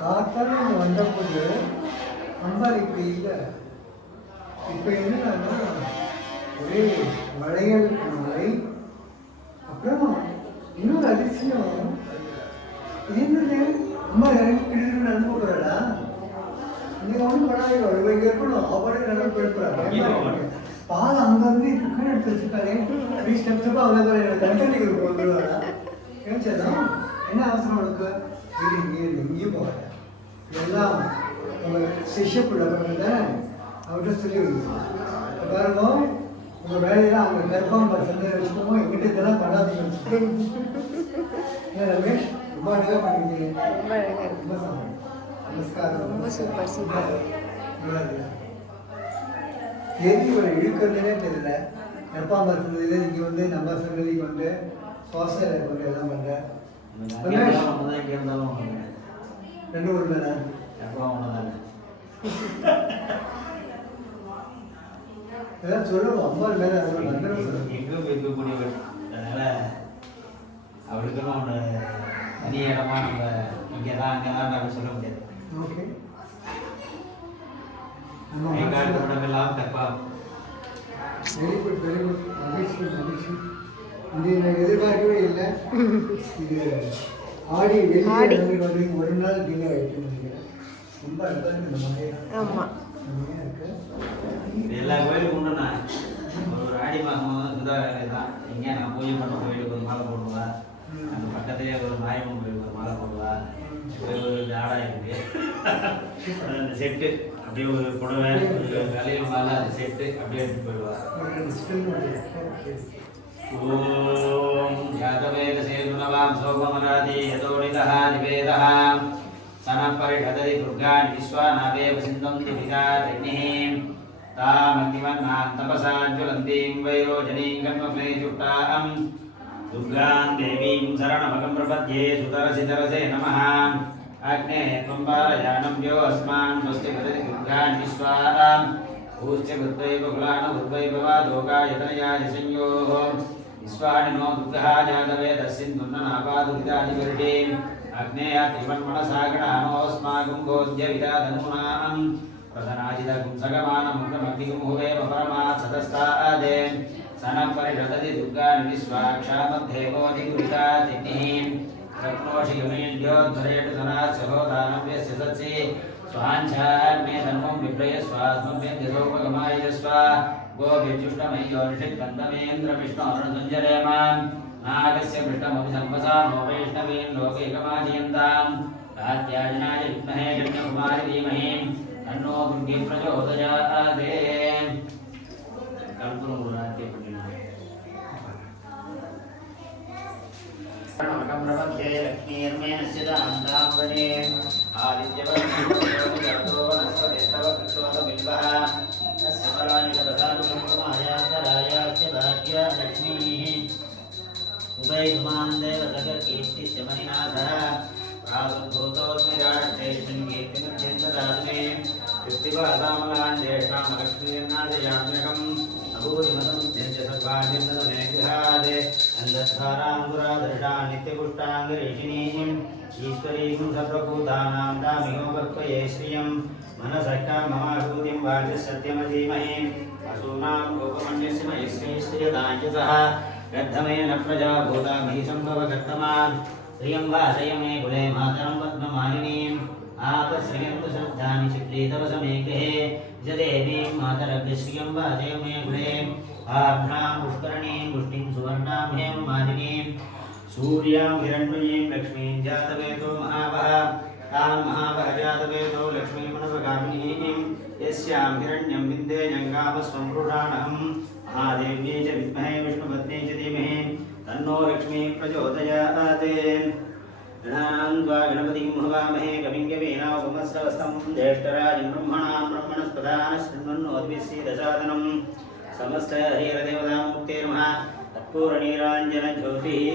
காத்தால வந்தபோது அம்பாள் இப்படி இல்லை. இப்போ என்னன்னா ஒரே மழைகள் மழை. அப்புறம் இன்னொரு அதிசயம் என்னது, அம்மா இறங்கி கிழக்கு நடந்து போகிறாடா. நீங்க ஒன்றும் பண்ணாதீங்க, இங்கே இருக்கணும். அவளே நல்லா போயிருக்கிறாங்க. பால் அங்கங்கே கீழே எடுத்து வச்சுருக்காரு. அப்படி ஸ்டெப் ஸ்டெப்பாக அவ்வளோ தனித்தனிக்கு வந்துடுவாரா. நினைச்சதான் என்ன அவசரம் உனக்கு? இது இங்கே எங்கேயும் போகாத, இதெல்லாம் உங்கள் சிஷ்யப்பிள்ளவர்கள் தானே, அவர்கிட்ட சொல்லி வைக்கணும். பாருங்க, உங்கள் வேலையெல்லாம் அவங்க கர்ப்பம் சந்தை வச்சுக்கோங்க, எங்கிட்ட இதெல்லாம் பண்ணாதீங்க. ஏன் ரமேஷ், ரொம்ப அழகாக பண்ணிக்கிறீங்க. ரொம்ப நமஸ்காரம். ரொம்ப சூப்பர் சூப்பர். எது ஒரு இழுக்கிறதுனே தெரியல. கர்ப்பாம்பரத்துலேயே இங்கே வந்து நம்ம சங்கதிக்கு வந்து சுவாச கொண்டு எல்லாம் பண்ணுறேன். ரெண்டு ஒரு மேலே இதெல்லாம் சொல்லுவோம். அம்மா மேலே எங்கும் இருக்கக்கூடியவள், அதனால் அவளுக்குன்னு ஒன்று தனி இடமா நம்ம இங்கே தான் அங்கே தான் நம்ம சொல்ல முடியாது. ஓகே, எல்லாம் கற்பாம். Very good very good. மகிழ்ச்சி மகிழ்ச்சி. இது நான் எதிர்பார்க்கவே இல்லை. இது ஆடி வெளியே வந்து ஒரு நாள் டிலே ஆகிட்டு நினைக்கிறேன். ரொம்ப அழகாக இருக்குது இந்த மலையெல்லாம். ஆமாம், செம்மையாக இருக்குது. இது எல்லா கோயிலுக்கும் உண்டுண்ணா. ஒரு ஆடி மாதம் இந்த தான் எங்கே நான் பூஜை பண்ண கோயிலுக்கு ஒரு மாலை போடுவா, அந்த பக்கத்துலேயே ஒரு மாரியம்மன் கோயிலுக்கு ஒரு மாலை போடுவா. ஒரு ஆடா இருக்குது அந்த செட்டு, அப்படியே ஒரு புடவை தலையில் மாலை, அந்த செட்டு அப்படியே எடுத்து போயிடுவா. ஓம் ஜாதவேத சேதுனவாம் சோபமராதி யதோடிதः நிவேதः சனப்பரிஷததி துர்காணி விஸ்வாநாவேவ சிந்தந்தி விகாரிணிः தாமக்னிவன்னாம் தபசாஜ்வலந்தீம் வைரோஜனீம் கர்மக்லேசுட்டாம் துர்காம் தேவீம் சரணமகம் பிரபத்யே சுதரசிதரசே நமः. அக்னே த்வம் பாரயானம் யோ அஸ்மான் ஸ்வஸ்தி பததி துர்காணி விஸ்வாம் பூஷ்ய புத்ரைவ குலான உத்வைபவா லோகாயதனயாய संयोः விஸ்வாணினோ துர்கா ஜாதவேத சிந்துன்னநாபாதுவிதாதிவர்டீம் அக்னேயாதிவன்மனசாகடானோஸ்மாகும் கோத்ய விதாதனுனாம் பிரதனாஜிதகும் சகமானமுக்ரமக்னிகும் ஹுவேவ பரமாத் சதஸ்தாதே சனப்பரிஷததி துர்காணி விஸ்வாக்ஷாமத்தேகோதிகுவிதாதிக்னிம் ரத்னோஷி யுமேத்யோத்வரேட்டு சனாத்ஸஹோதானவ்யஸ்ய சத்சி स्वाञ्छाग्ने धर्मं विप्रय स्वात्मभ्यन्त्यसोपगमाय गोभिर्जुष्टमय्योनिषित्कन्दमेन्द्रविष्णोर्नसञ्जरेमान् नागस्य पृष्ठमपि सम्पसा नो वैष्णवीन् लोकैकमाजयन्ताम् कात्यायनाय विद्महे कन्याकुमारी धीमहि तन्नो दुर्गे प्रचोदयात्. प्रपद्ये लक्ष्मीर्मेणस्य दान्ताम्बरे आदित्यवत्सो वनस्पतिस्तव वृक्षोऽबिल्वः तस्य फलानि प्रधानमुखमायान्तरायास्य भाग्या लक्ष्मीः उभयधुमान् देवतककीर्तिस्य मणिनाथः प्रादुर्भूतोऽस्मिराट्टेऽस्मिन् कीर्तिमुच्यन्तदात्मे युक्तिवादामलान् ज्येष्ठां लक्ष्मीर्नादयाम्यहम् अभूरिमतमुच्यन्त्य सर्वादिन्दमे गृहात् अन्धधाराङ्कुरादर्शां नित्यपुष्टाङ्गरेषिणीं ईश्वरीं सर्वभूतानां दामिहोपक्वये श्रियं मनसः ममाभूतिं वाचः सत्यमधीमहि वसूनां गोपमन्यस्य मयि श्रीश्रियदायसः गद्धमेन प्रजा भूतामहीशं भवकर्तमान् श्रियं वासय मे कुले मातरं पद्ममालिनीम् आपश्रियन्तु श्रद्धानि चित्रीतव समेघे जदेवीं मातरभ्यश्रियं वासय मे कुले आभ्रां पुष्करणीं पुष्टिं सुवर्णां हेममालिनीं सूर्यां हिरण्मयीं लक्ष्मीं जातवेदो महावः तां महावः जातवेदो लक्ष्मीमनवगामिनीं यस्यां हिरण्यं विन्देयङ्गामस्वं पुराणहं महादेव्यै च विद्महे विष्णुपत्न्यै च धीमहि तन्नो लक्ष्मी प्रचोदयात्. गणानां त्वा गणपतिं हवामहे कविं कवीनामुपमश्रवस्तं ज्येष्ठराजं ब्रह्मणां ब्रह्मणस्पदान् शृण्वन्नोद्भिस्सीदसादनं समस्त हरिहरदेवतामुक्तेर्मः कर्पूरनीराञ्जनज्योतिः.